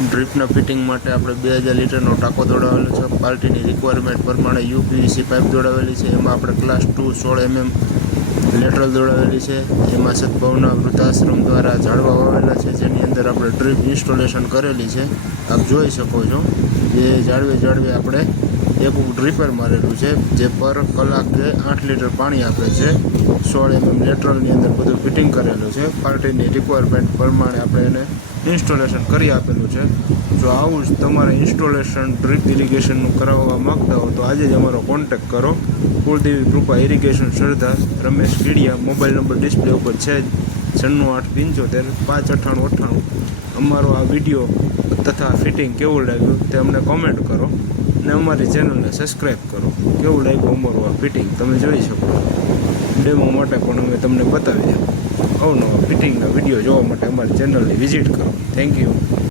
ડ્રીપના fitting માટે આપણે બે હજાર લીટરનો ટાંકો દોડાવેલો છે. પાર્ટીની રિક્વાયરમેન્ટ પ્રમાણે યુપીવીસી પાઇપ દોડાવેલી છે. એમાં આપણે ક્લાસ ટુ સોળ એમએમ લેટરલ દોડાવેલી છે. એમાં સદભાવના વૃદ્ધાશ્રમ દ્વારા ઝાડવા વાવેલા છે. જેની અંદર આપણે ડ્રીપ ઇન્સ્ટોલેશન કરેલી છે. આપ જોઈ શકો છો. જે જાળવે જાળવે આપણે એક ડ્રીપર મારેલું છે, જે પર કલાકે આઠ લીટર પાણી આપે છે. સોળ એમએમ લેટરલની અંદર બધું ફિટિંગ કરેલું છે. પાર્ટીની રિક્વાયરમેન્ટ પ્રમાણે આપણે એને ઇન્સ્ટોલેશન કરી આપેલું છે. જો આવું જ તમારે ઇન્સ્ટોલેશન, ડ્રીપ ઇરિગેશનનું કરાવવા માગતા હો તો આજે જ અમારો કોન્ટેક કરો. કુલદેવી કૃપા irrigation Sardar Ramesh Kidiya mobile number display ઉપર છે છન્નું આઠ પંચોતેર, પાંચ અઠ્ઠાણું અઠ્ઠાણું અમારો આ વીડિયો તથા ફિટિંગ કેવું લાગ્યું તે અમને કોમેન્ટ કરો અને અમારી ચેનલને સબસ્ક્રાઈબ કરો. કેવું લાગ્યું અમારું આ ફિટિંગ તમે જોઈ શકો ડેમો માટે પણ અમે તમને બતાવીએ. અવનવા ફિટિંગના વીડિયો જોવા માટે અમારી ચેનલની વિઝિટ કરો. Thank you